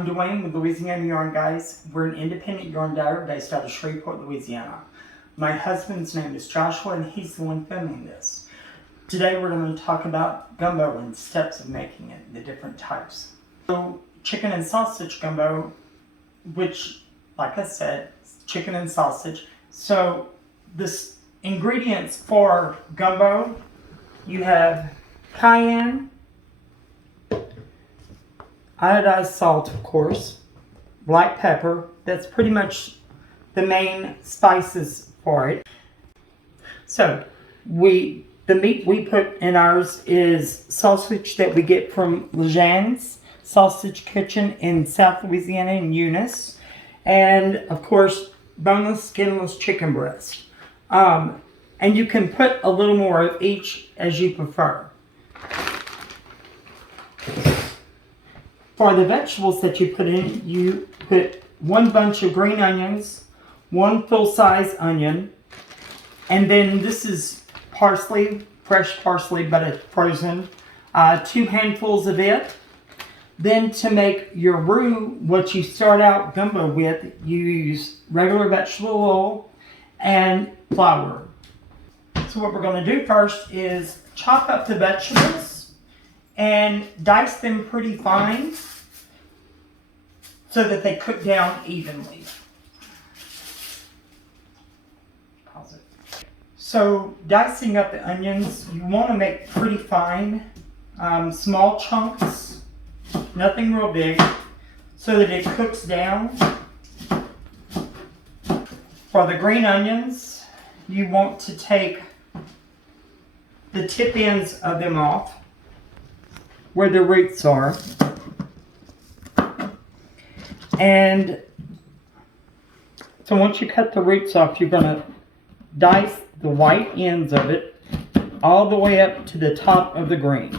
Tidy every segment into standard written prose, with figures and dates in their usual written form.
I'm Duane with Louisiana Yarn Guys. We're an independent yarn dyer based out of Shreveport, Louisiana. My husband's name is Joshua and he's the one filming this. Today we're going to talk about gumbo and steps of making it, the different types. So, chicken and sausage gumbo, which, like I said, chicken and sausage. So, the ingredients for gumbo, you have cayenne, iodized salt, of course, black pepper. That's pretty much the main spices for it. So, the meat we put in ours is sausage that we get from Louisiana's Sausage Kitchen in South Louisiana in Eunice. And, of course, boneless, skinless chicken breast. And you can put a little more of each as you prefer. For the vegetables that you put in, you put one bunch of green onions, one full-size onion, and then this is parsley, fresh parsley, but it's frozen, 2 handfuls of it. Then to make your roux, what you start out gumbo with, you use regular vegetable oil and flour. So what we're going to do first is chop up the vegetables and dice them pretty fine so that they cook down evenly. Pause it. So dicing up the onions, you want to make pretty fine, small chunks, nothing real big, so that it cooks down. For the green onions, you want to take the tip ends of them off where the roots are. And so once you cut the roots off, you're going to dice the white ends of it all the way up to the top of the green.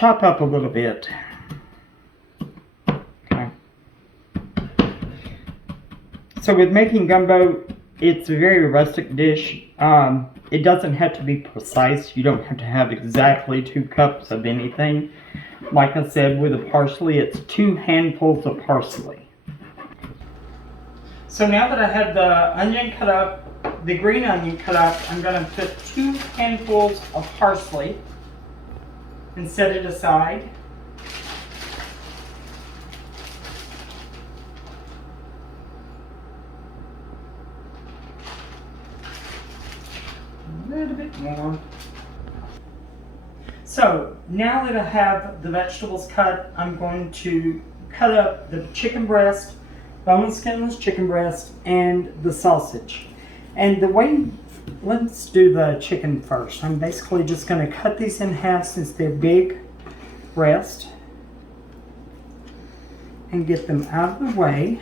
Chop up a little bit. Okay. So with making gumbo, it's a very rustic dish. It doesn't have to be precise. You don't have to have exactly 2 cups of anything. Like I said, with the parsley, it's 2 handfuls of parsley. So now that I have the onion cut up, the green onion cut up, I'm going to put 2 handfuls of parsley and set it aside. A little bit more. So now that I have the vegetables cut, I'm going to cut up the chicken breast, boneless, skinless chicken breast, and the sausage. And the way, let's do the chicken first. I'm basically just going to cut these in half since they're big breast and get them out of the way.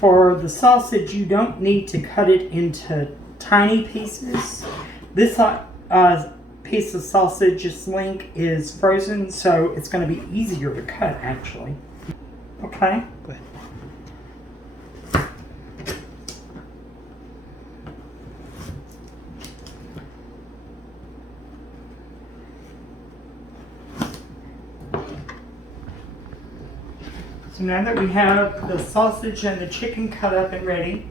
For the sausage, you don't need to cut it into tiny pieces. This piece of sausage link is frozen, so it's going to be easier to cut actually. Okay? Go ahead. So now that we have the sausage and the chicken cut up and ready,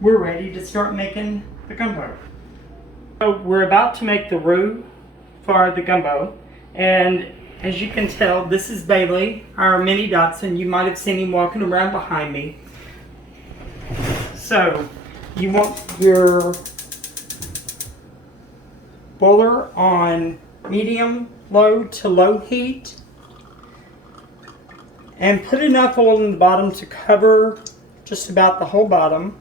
we're ready to start making the gumbo. So we're about to make the roux for the gumbo, and as you can tell, this is Bailey, our mini Dachshund. You might have seen him walking around behind me. So you want your boiler on medium, low to low heat. And put enough oil in the bottom to cover just about the whole bottom.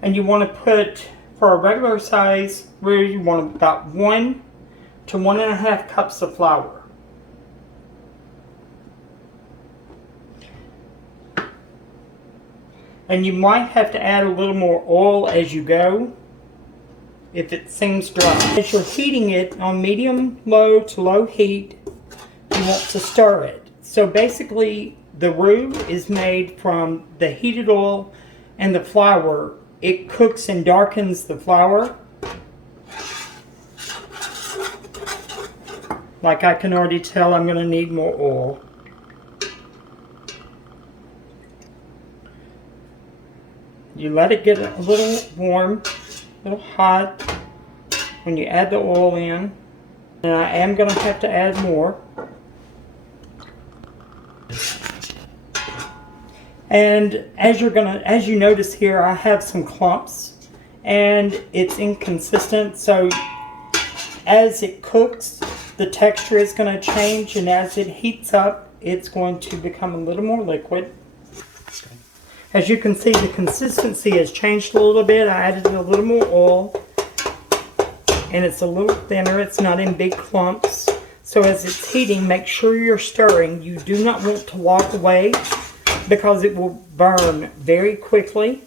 And you want to put, for a regular size roux, you want about 1 to 1.5 cups of flour. And you might have to add a little more oil as you go if it seems dry. As you're heating it on medium low to low heat, you want to stir it. So basically the roux is made from the heated oil and the flour. It cooks and darkens the flour. Like I can already tell I'm going to need more oil. You let it get a little warm, a little hot when you add the oil in. And I am going to have to add more. And as you notice here, I have some clumps and it's inconsistent. So as it cooks, the texture is going to change, and as it heats up, it's going to become a little more liquid. As you can see, the consistency has changed a little bit. I added a little more oil, and it's a little thinner. It's not in big clumps. So as it's heating, make sure you're stirring. You do not want to walk away because it will burn very quickly.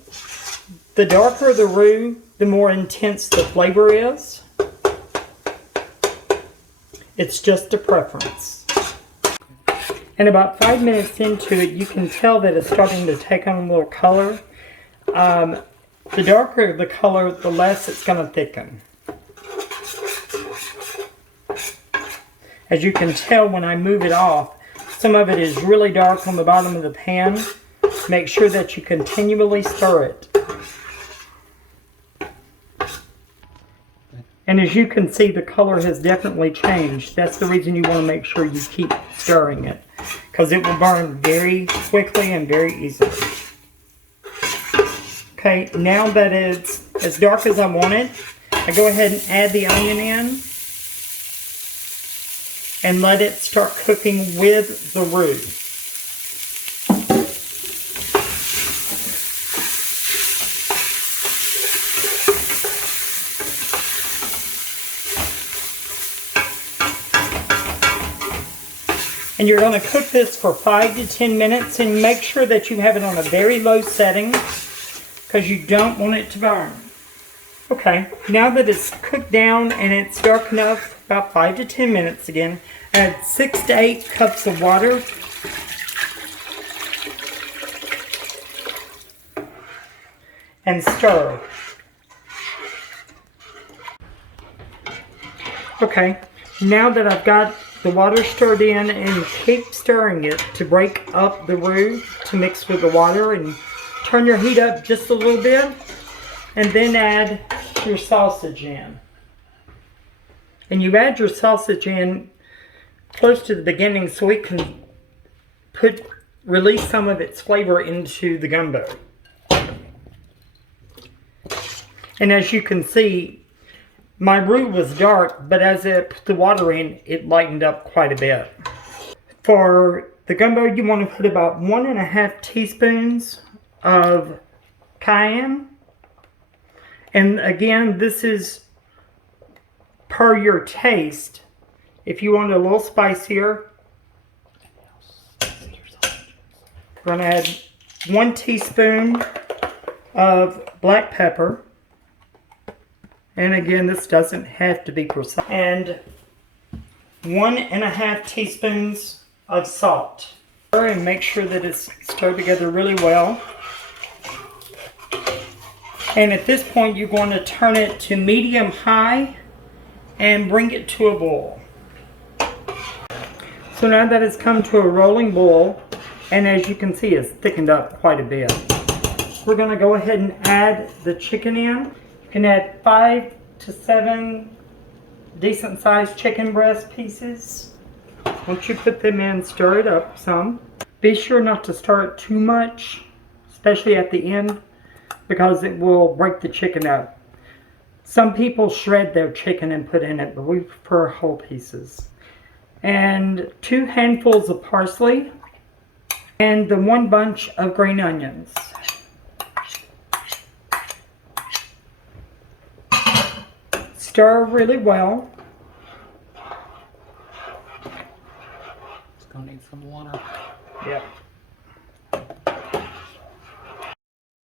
The darker the roux, the more intense the flavor is. It's just a preference. And about 5 minutes into it, you can tell that it's starting to take on a little color. The darker the color, the less it's going to thicken. As you can tell when I move it off, some of it is really dark on the bottom of the pan. Make sure that you continually stir it. And as you can see, the color has definitely changed. That's the reason you want to make sure you keep stirring it, because it will burn very quickly and very easily. Okay, now that it's as dark as I want it, I go ahead and add the onion in and let it start cooking with the roux. And you're going to cook this for 5 to 10 minutes, and make sure that you have it on a very low setting because you don't want it to burn. Okay, now that it's cooked down and it's dark enough, about 5 to 10 minutes again, add 6 to 8 cups of water. And stir. Okay, now that I've got the water stirred in, and keep stirring it to break up the roux to mix with the water, and turn your heat up just a little bit, and then add your sausage in. And you add your sausage in close to the beginning so it can release some of its flavor into the gumbo. And as you can see, my roux was dark, but as I put the water in, it lightened up quite a bit. For the gumbo, you want to put about 1.5 teaspoons of cayenne. And again, this is per your taste. If you want it a little spicier, we're going to add 1 teaspoon of black pepper. And again, this doesn't have to be precise. And 1.5 teaspoons of salt. And make sure that it's stirred together really well. And at this point, you're going to turn it to medium-high and bring it to a boil. So now that it's come to a rolling boil, and as you can see, it's thickened up quite a bit, we're going to go ahead and add the chicken in. You can add 5 to 7 decent-sized chicken breast pieces. Once you put them in, stir it up some. Be sure not to stir it too much, especially at the end, because it will break the chicken up. Some people shred their chicken and put in it, but we prefer whole pieces. And 2 handfuls of parsley, and the 1 bunch of green onions. Stir really well. It's gonna need some water. Yep.